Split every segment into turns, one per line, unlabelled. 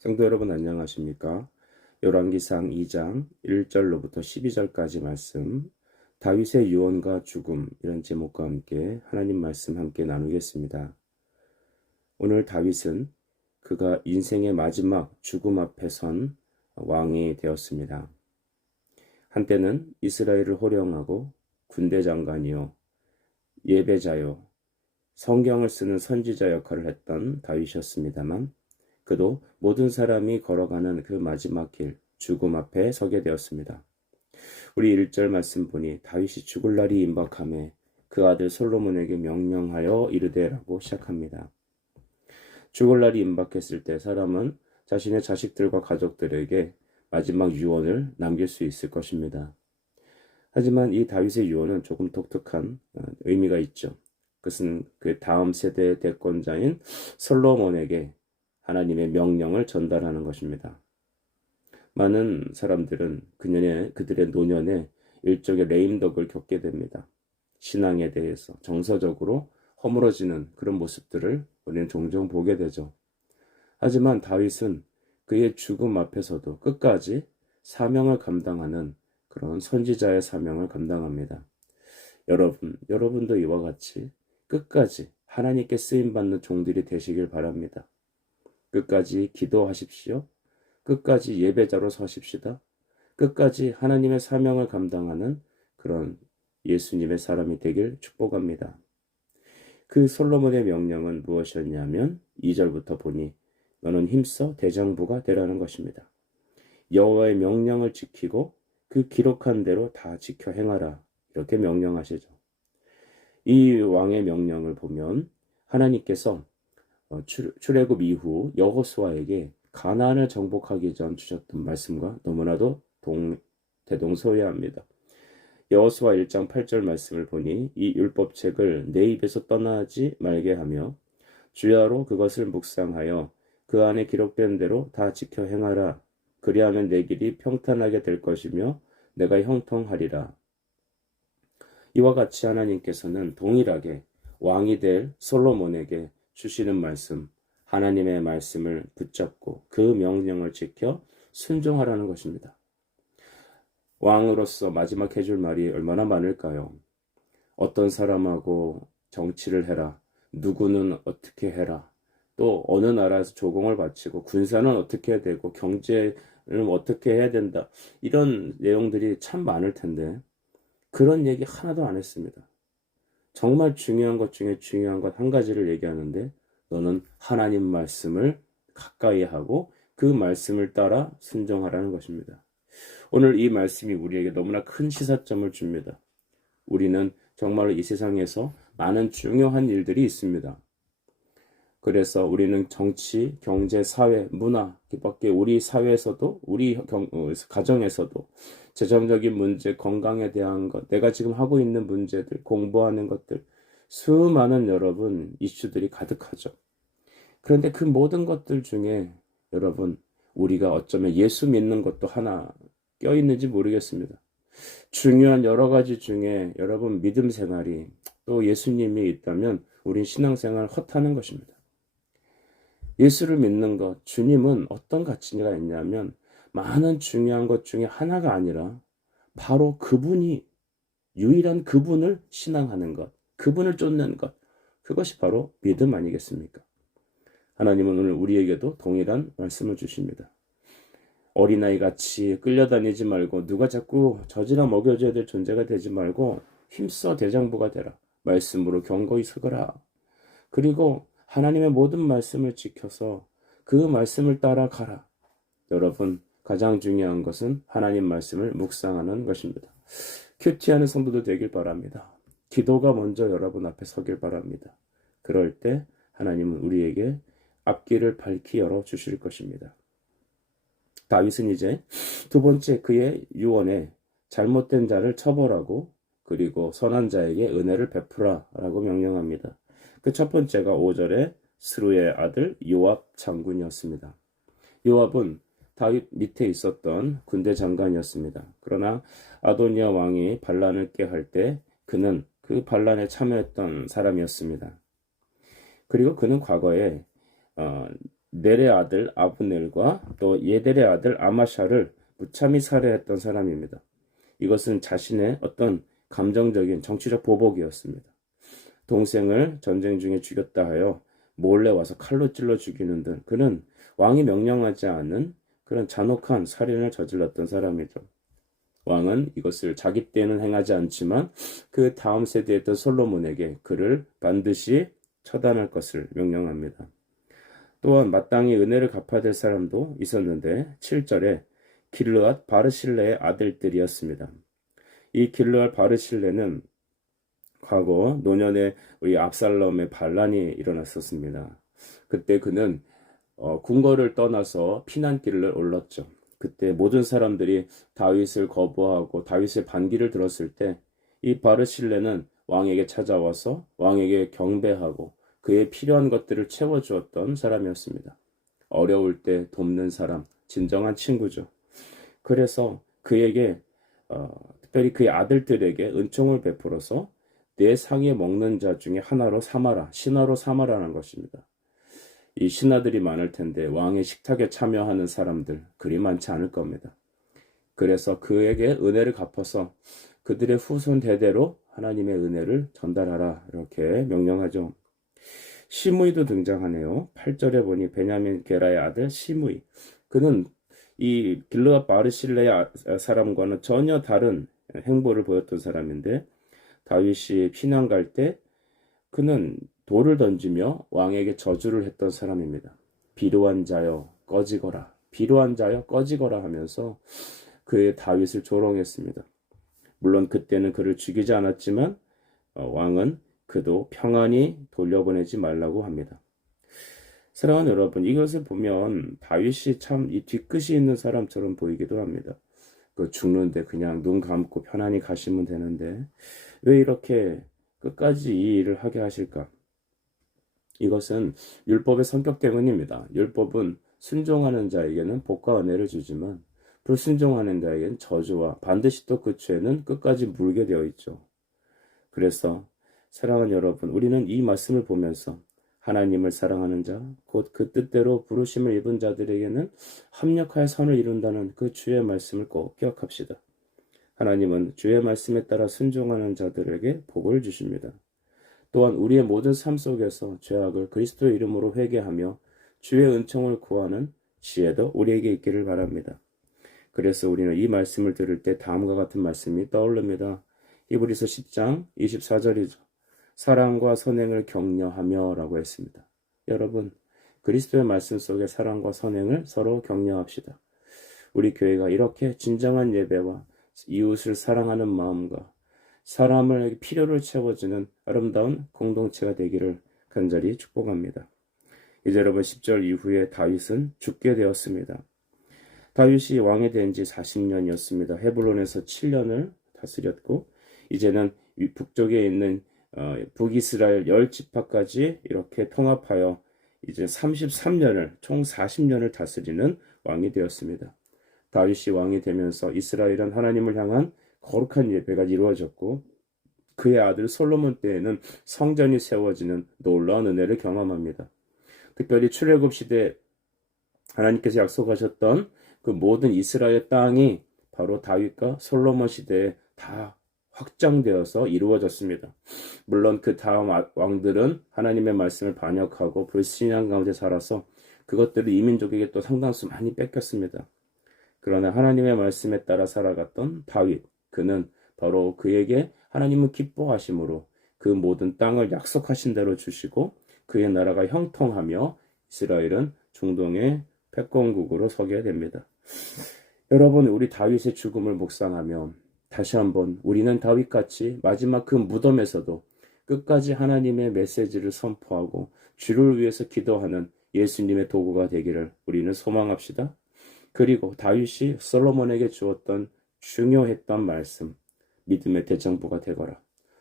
성도 여러분 안녕하십니까? 열왕기상 2장 1절로부터 12절까지 말씀 다윗의 유언과 죽음 이런 제목과 함께 하나님 말씀 함께 나누겠습니다. 오늘 다윗은 그가 인생의 마지막 죽음 앞에 선 왕이 되었습니다. 한때는 이스라엘을 호령하고 군대 장관이요 예배자요 성경을 쓰는 선지자 역할을 했던 다윗이었습니다만 그도 모든 사람이 걸어가는 그 마지막 길, 죽음 앞에 서게 되었습니다. 우리 1절 말씀 보니 다윗이 죽을 날이 임박함에 그 아들 솔로몬에게 명령하여 이르되라고 시작합니다. 죽을 날이 임박했을 때 사람은 자신의 자식들과 가족들에게 마지막 유언을 남길 수 있을 것입니다. 하지만 이 다윗의 유언은 조금 독특한 어, 의미가 있죠. 그것은 그 다음 세대의 대권자인 솔로몬에게 하나님의 명령을 전달하는 것입니다. 많은 사람들은 그년의 그들의 노년에 일종의 레임덕을 겪게 됩니다. 신앙에 대해서 정서적으로 허물어지는 그런 모습들을 우리는 종종 보게 되죠. 하지만 다윗은 그의 죽음 앞에서도 끝까지 사명을 감당하는 그런 선지자의 사명을 감당합니다. 여러분, 여러분도 이와 같이 끝까지 하나님께 쓰임 받는 종들이 되시길 바랍니다. 끝까지 기도하십시오. 끝까지 예배자로 서십시다. 끝까지 하나님의 사명을 감당하는 그런 예수님의 사람이 되길 축복합니다. 그 솔로몬의 명령은 무엇이었냐면 2절부터 보니 너는 힘써 대장부가 되라는 것입니다. 여호와의 명령을 지키고 그 기록한 대로 다 지켜 행하라. 이렇게 명령하시죠. 이 왕의 명령을 보면 하나님께서 어, 출애굽 이후 여호수아에게 가나안을 정복하기 전 주셨던 말씀과 너무나도 동, 대동소이합니다. 여호수아 1장 8절 말씀을 보니 이 율법책을 내 입에서 떠나지 말게 하며 주야로 그것을 묵상하여 그 안에 기록된 대로 다 지켜 행하라. 그리하면 내 길이 평탄하게 될 것이며 내가 형통하리라. 이와 같이 하나님께서는 동일하게 왕이 될 솔로몬에게 주시는 말씀, 하나님의 말씀을 붙잡고 그 명령을 지켜 순종하라는 것입니다. 왕으로서 마지막 해줄 말이 얼마나 많을까요? 어떤 사람하고 정치를 해라. 누구는 어떻게 해라. 또 어느 나라에서 조공을 바치고 군사는 어떻게 되고 경제는 어떻게 해야 된다. 이런 내용들이 참 많을 텐데 그런 얘기 하나도 안 했습니다. 정말 중요한 것 중에 중요한 것 한 가지를 얘기하는데 너는 하나님 말씀을 가까이 하고 그 말씀을 따라 순종하라는 것입니다. 오늘 이 말씀이 우리에게 너무나 큰 시사점을 줍니다. 우리는 정말로 이 세상에서 많은 중요한 일들이 있습니다. 그래서 우리는 정치, 경제, 사회, 문화, 밖에 우리 사회에서도, 우리 경, 어, 가정에서도 재정적인 문제, 건강에 대한 것, 내가 지금 하고 있는 문제들, 공부하는 것들, 수많은 여러분 이슈들이 가득하죠. 그런데 그 모든 것들 중에 여러분, 우리가 어쩌면 예수 믿는 것도 하나 껴있는지 모르겠습니다. 중요한 여러 가지 중에 여러분 믿음 생활이 또 예수님이 있다면 우린 신앙생활 헛하는 것입니다. 예수를 믿는 것, 주님은 어떤 가치가 있냐면 많은 중요한 것 중에 하나가 아니라 바로 그분이 유일한 그분을 신앙하는 것, 그분을 쫓는 것, 그것이 바로 믿음 아니겠습니까? 하나님은 오늘 우리에게도 동일한 말씀을 주십니다. 어린아이 같이 끌려다니지 말고 누가 자꾸 젖이나 먹여줘야 될 존재가 되지 말고 힘써 대장부가 되라. 말씀으로 경고히 서거라. 그리고 하나님의 모든 말씀을 지켜서 그 말씀을 따라가라. 여러분, 가장 중요한 것은 하나님 말씀을 묵상하는 것입니다. 큐티하는 성도도 되길 바랍니다. 기도가 먼저 여러분 앞에 서길 바랍니다. 그럴 때 하나님은 우리에게 앞길을 밝히 열어 주실 것입니다. 다윗은 이제 두 번째 그의 유언에 잘못된 자를 처벌하고 그리고 선한 자에게 은혜를 베풀어라고 명령합니다. 그 첫 번째가 5절에 스루의 아들 요압 장군이었습니다. 요압은 다윗 밑에 있었던 군대 장관이었습니다. 그러나 아도니아 왕이 반란을 깨할 때 그는 그 반란에 참여했던 사람이었습니다. 그리고 그는 과거에 어, 넬의 아들 아브넬과 또 예델의 아들 아마샤를 무참히 살해했던 사람입니다. 이것은 자신의 어떤 감정적인 정치적 보복이었습니다. 동생을 전쟁 중에 죽였다 하여 몰래 와서 칼로 찔러 죽이는 등 그는 왕이 명령하지 않은 그런 잔혹한 살인을 저질렀던 사람이죠. 왕은 이것을 자기 때는 행하지 않지만 그 다음 세대에 있던 솔로몬에게 그를 반드시 처단할 것을 명령합니다. 또한 마땅히 은혜를 갚아야 될 사람도 있었는데 7절에 길르앗 바르실레의 아들들이었습니다. 이 길르앗 바르실레는 과거 노년에 우리 압살롬의 반란이 일어났었습니다. 그때 그는 어, 궁궐을 떠나서 피난길을 올랐죠. 그때 모든 사람들이 다윗을 거부하고 다윗의 반기를 들었을 때 이 바르실레는 왕에게 찾아와서 왕에게 경배하고 그의 필요한 것들을 채워주었던 사람이었습니다. 어려울 때 돕는 사람, 진정한 친구죠. 그래서 그에게 어, 특별히 그의 아들들에게 은총을 베풀어서 내 상에 먹는 자 중에 하나로 삼아라, 신하로 삼아라는 것입니다. 이 신하들이 많을 텐데 왕의 식탁에 참여하는 사람들 그리 많지 않을 겁니다. 그래서 그에게 은혜를 갚아서 그들의 후손 대대로 하나님의 은혜를 전달하라 이렇게 명령하죠. 시므이도 등장하네요. 8절에 보니 베냐민 게라의 아들 시므이. 그는 이 길르앗 바르실레의 사람과는 전혀 다른 행보를 보였던 사람인데 다윗이 피난 갈 때 그는 돌을 던지며 왕에게 저주를 했던 사람입니다. 비로한 자여 꺼지거라. 비로한 자여 꺼지거라 하면서 그의 다윗을 조롱했습니다. 물론 그때는 그를 죽이지 않았지만 어, 왕은 그도 평안히 돌려보내지 말라고 합니다. 사랑하는 여러분, 이것을 보면 다윗이 참 이 뒤끝이 있는 사람처럼 보이기도 합니다. 그 죽는데 그냥 눈 감고 편안히 가시면 되는데 왜 이렇게 끝까지 이 일을 하게 하실까? 이것은 율법의 성격 때문입니다. 율법은 순종하는 자에게는 복과 은혜를 주지만 불순종하는 자에게는 저주와 반드시 또 그 죄는 끝까지 물게 되어 있죠. 그래서 사랑하는 여러분, 우리는 이 말씀을 보면서 하나님을 사랑하는 자, 곧 그 뜻대로 부르심을 입은 자들에게는 합력하여 선을 이룬다는 그 주의 말씀을 꼭 기억합시다. 하나님은 주의 말씀에 따라 순종하는 자들에게 복을 주십니다. 또한 우리의 모든 삶 속에서 죄악을 그리스도의 이름으로 회개하며 주의 은총을 구하는 지혜도 우리에게 있기를 바랍니다. 그래서 우리는 이 말씀을 들을 때 다음과 같은 말씀이 떠오릅니다. 히브리서 10장 24절이죠. 사랑과 선행을 격려하며 라고 했습니다. 여러분, 그리스도의 말씀 속에 사랑과 선행을 서로 격려합시다. 우리 교회가 이렇게 진정한 예배와 이웃을 사랑하는 마음과 사람을 필요를 채워주는 아름다운 공동체가 되기를 간절히 축복합니다. 이제 여러분 10절 이후에 다윗은 죽게 되었습니다. 다윗이 왕이 된 지 40년이었습니다. 헤블론에서 7년을 다스렸고 이제는 북쪽에 있는 어, 북이스라엘 열 지파까지 이렇게 통합하여 이제 33년을 총 40년을 다스리는 왕이 되었습니다. 다윗이 왕이 되면서 이스라엘은 하나님을 향한 거룩한 예배가 이루어졌고 그의 아들 솔로몬 때에는 성전이 세워지는 놀라운 은혜를 경험합니다. 특별히 출애굽 시대 하나님께서 약속하셨던 그 모든 이스라엘 땅이 바로 다윗과 솔로몬 시대에 다 확장되어서 이루어졌습니다. 물론 그 다음 아, 왕들은 하나님의 말씀을 반역하고 불신앙 가운데 살아서 그것들을 이민족에게 또 상당수 많이 뺏겼습니다. 그러나 하나님의 말씀에 따라 살아갔던 다윗, 그는 바로 그에게 하나님은 기뻐하심으로 그 모든 땅을 약속하신 대로 주시고 그의 나라가 형통하며 이스라엘은 중동의 패권국으로 서게 됩니다. 여러분, 우리 다윗의 죽음을 묵상하며 다시 한번 우리는 다윗같이 마지막 그 무덤에서도 끝까지 하나님의 메시지를 선포하고 주를 위해서 기도하는 예수님의 도구가 되기를 우리는 소망합시다. 그리고 다윗이 솔로몬에게 주었던 중요했던 말씀, 믿음의 대장부가 되거라.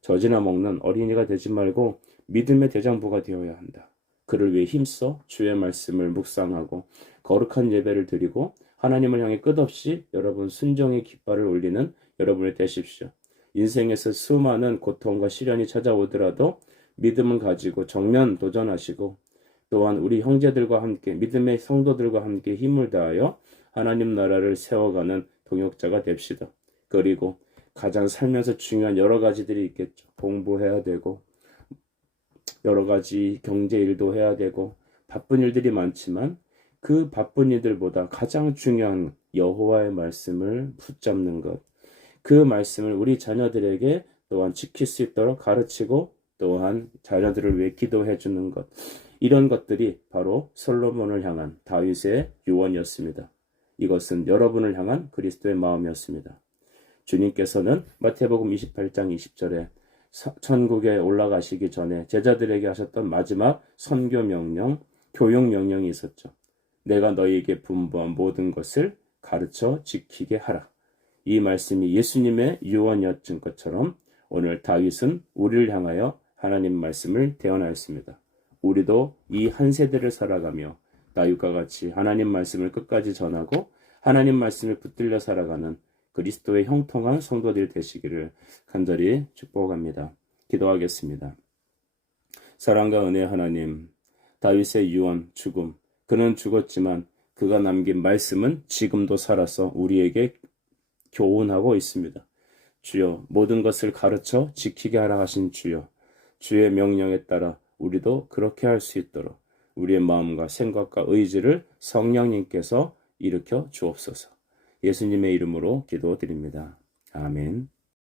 젖이나 먹는 어린이가 되지 말고 믿음의 대장부가 되어야 한다. 그를 위해 힘써 주의 말씀을 묵상하고 거룩한 예배를 드리고 하나님을 향해 끝없이 여러분 순종의 깃발을 올리는 여러분이 되십시오. 인생에서 수많은 고통과 시련이 찾아오더라도 믿음을 가지고 정면 도전하시고 또한 우리 형제들과 함께 믿음의 성도들과 함께 힘을 다하여 하나님 나라를 세워가는 동역자가 됩시다. 그리고 가장 살면서 중요한 여러 가지들이 있겠죠. 공부해야 되고 여러 가지 경제 일도 해야 되고 바쁜 일들이 많지만 그 바쁜 일들보다 가장 중요한 여호와의 말씀을 붙잡는 것. 그 말씀을 우리 자녀들에게 또한 지킬 수 있도록 가르치고 또한 자녀들을 위해 기도해 주는 것. 이런 것들이 바로 솔로몬을 향한 다윗의 유언이었습니다. 이것은 여러분을 향한 그리스도의 마음이었습니다. 주님께서는 마태복음 28장 20절에 천국에 올라가시기 전에 제자들에게 하셨던 마지막 선교 명령, 교육 명령이 있었죠. 내가 너희에게 분부한 모든 것을 가르쳐 지키게 하라. 이 말씀이 예수님의 유언이었던 것처럼 오늘 다윗은 우리를 향하여 하나님 말씀을 대언하였습니다. 우리도 이 한 세대를 살아가며 다윗과 같이 하나님 말씀을 끝까지 전하고 하나님 말씀을 붙들려 살아가는 그리스도의 형통한 성도들 되시기를 간절히 축복합니다. 기도하겠습니다. 사랑과 은혜 하나님, 다윗의 유언, 죽음, 그는 죽었지만 그가 남긴 말씀은 지금도 살아서 우리에게 교훈하고 있습니다. 주여, 모든 것을 가르쳐 지키게 하라 하신 주여, 주의 명령에 따라 우리도 그렇게 할 수 있도록 우리의 마음과 생각과 의지를 성령님께서 일으켜 주옵소서. 예수님의 이름으로 기도드립니다. 아멘.